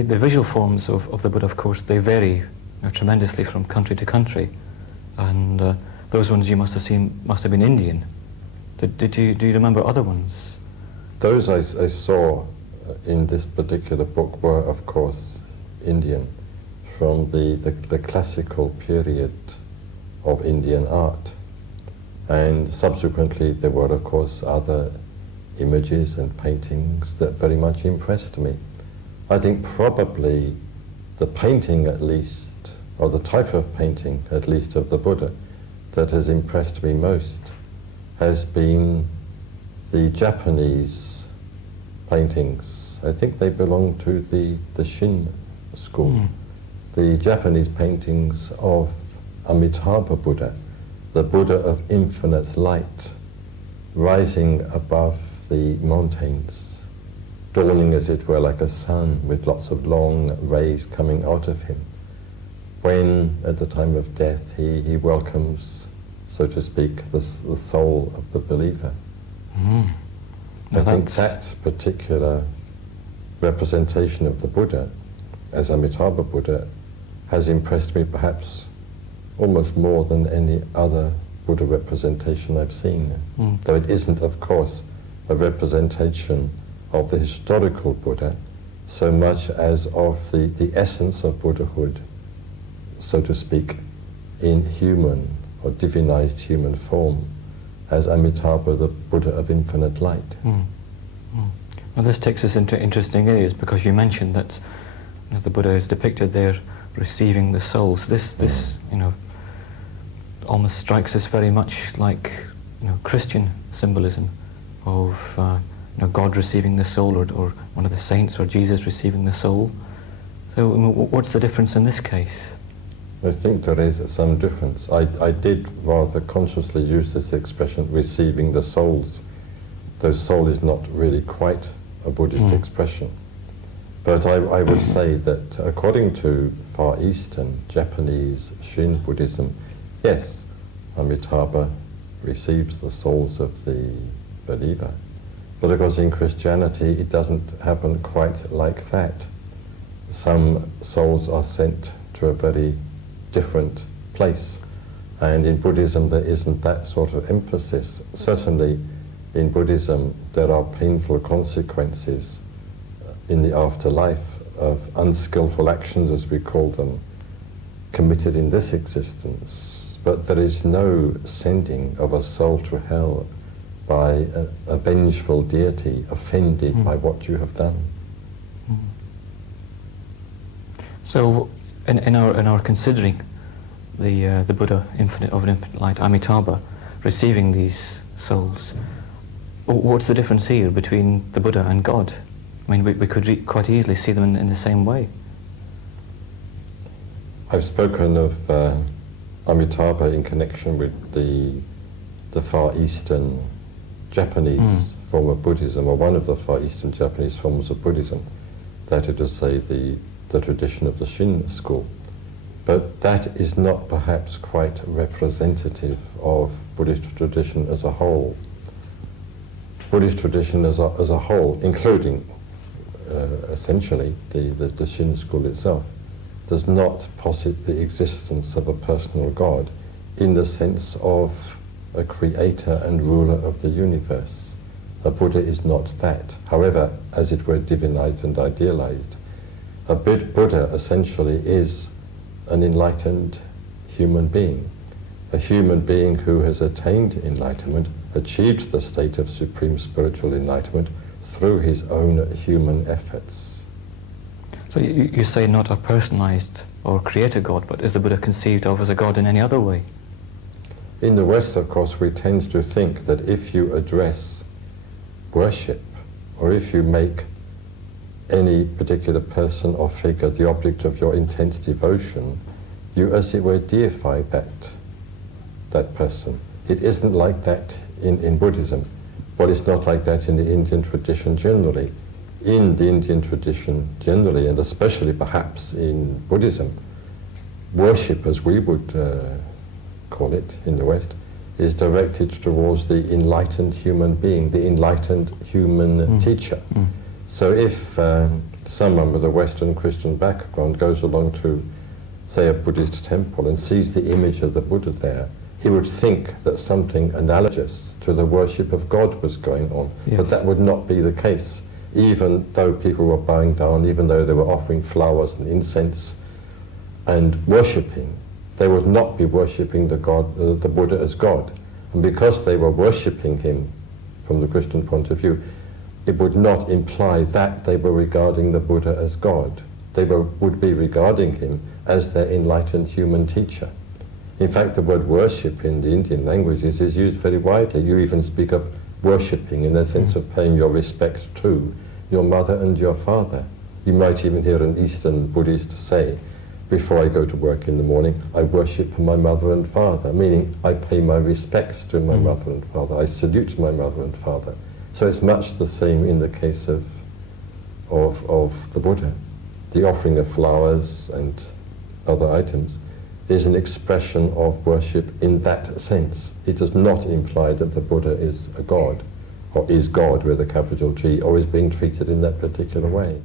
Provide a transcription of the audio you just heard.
the visual forms of the Buddha, of course, they vary tremendously from country to country, and those ones you must have seen must have been Indian. Do you remember other ones? Those I saw in this particular book were, of course, Indian, from the classical period of Indian art. And subsequently there were, of course, other images and paintings that very much impressed me. I think probably the painting, at least, or the type of painting, at least, of the Buddha that has impressed me most has been the Japanese paintings. I think they belong to the Shin school. The Japanese paintings of Amitabha Buddha, the Buddha of infinite light, rising above the mountains, dawning as it were like a sun with lots of long rays coming out of him. When at the time of death he welcomes, so to speak, the soul of the believer. I think that particular representation of the Buddha as Amitabha Buddha has impressed me perhaps almost more than any other Buddha representation I've seen. Though it isn't, of course, a representation of the historical Buddha so much as of the essence of Buddhahood, so to speak, in human or divinized human form, as Amitabha, the Buddha of infinite light. Well, this takes us into interesting areas, because you mentioned that the Buddha is depicted there receiving the souls. This almost strikes us very much like Christian symbolism of God receiving the soul, or one of the saints, or Jesus receiving the soul. So what's the difference in this case? I think there is some difference. I did rather consciously use this expression, receiving the souls, though soul is not really quite a Buddhist expression. But I would say that according to Far Eastern, Japanese, Shin Buddhism, yes, Amitabha receives the souls of the believer. But of course in Christianity it doesn't happen quite like that. Some souls are sent to a very different place, and in Buddhism there isn't that sort of emphasis. Certainly in Buddhism there are painful consequences in the afterlife of unskillful actions, as we call them, committed in this existence, but there is no sending of a soul to hell by a vengeful deity offended by what you have done. So in our considering the Buddha of infinite light, Amitabha, receiving these souls, what's the difference here between the Buddha and God? I mean, we could quite easily see them in the same way. I've spoken of Amitabha in connection with the Far Eastern Japanese form of Buddhism, or one of the Far Eastern Japanese forms of Buddhism, that is to say the tradition of the Shin school. But that is not perhaps quite representative of Buddhist tradition as a whole. Buddhist tradition as a whole, including essentially the Shin school itself, does not posit the existence of a personal God in the sense of a creator and ruler of the universe. A Buddha is not that. However, as it were, divinized and idealized. A Buddha essentially is an enlightened human being, a human being who has attained enlightenment, achieved the state of supreme spiritual enlightenment through his own human efforts. So you say not a personalized or creator God, but is the Buddha conceived of as a God in any other way? In the West, of course, we tend to think that if you address worship, or if you make any particular person or figure the object of your intense devotion, you, as it were, deify that person. It isn't like that in Buddhism, but it's not like that in the Indian tradition generally. In the Indian tradition generally, and especially perhaps in Buddhism, worship, as we would call it in the West, is directed towards the enlightened human being, the enlightened human teacher. So if someone with a Western Christian background goes along to, say, a Buddhist temple and sees the image of the Buddha there, he would think that something analogous to the worship of God was going on. Yes. But that would not be the case. Even though people were bowing down, even though they were offering flowers and incense and worshipping, they would not be worshipping the Buddha as God. And because they were worshipping him from the Christian point of view, it would not imply that they were regarding the Buddha as God. They would be regarding him as their enlightened human teacher. In fact, the word worship in the Indian languages is used very widely. You even speak of worshipping in the sense of paying your respect to your mother and your father. You might even hear an Eastern Buddhist say, before I go to work in the morning, I worship my mother and father, meaning I pay my respects to my mother and father. I salute my mother and father. So it's much the same in the case of the Buddha. The offering of flowers and other items is an expression of worship in that sense. It does not imply that the Buddha is a god, or is God with a capital G, or is being treated in that particular way.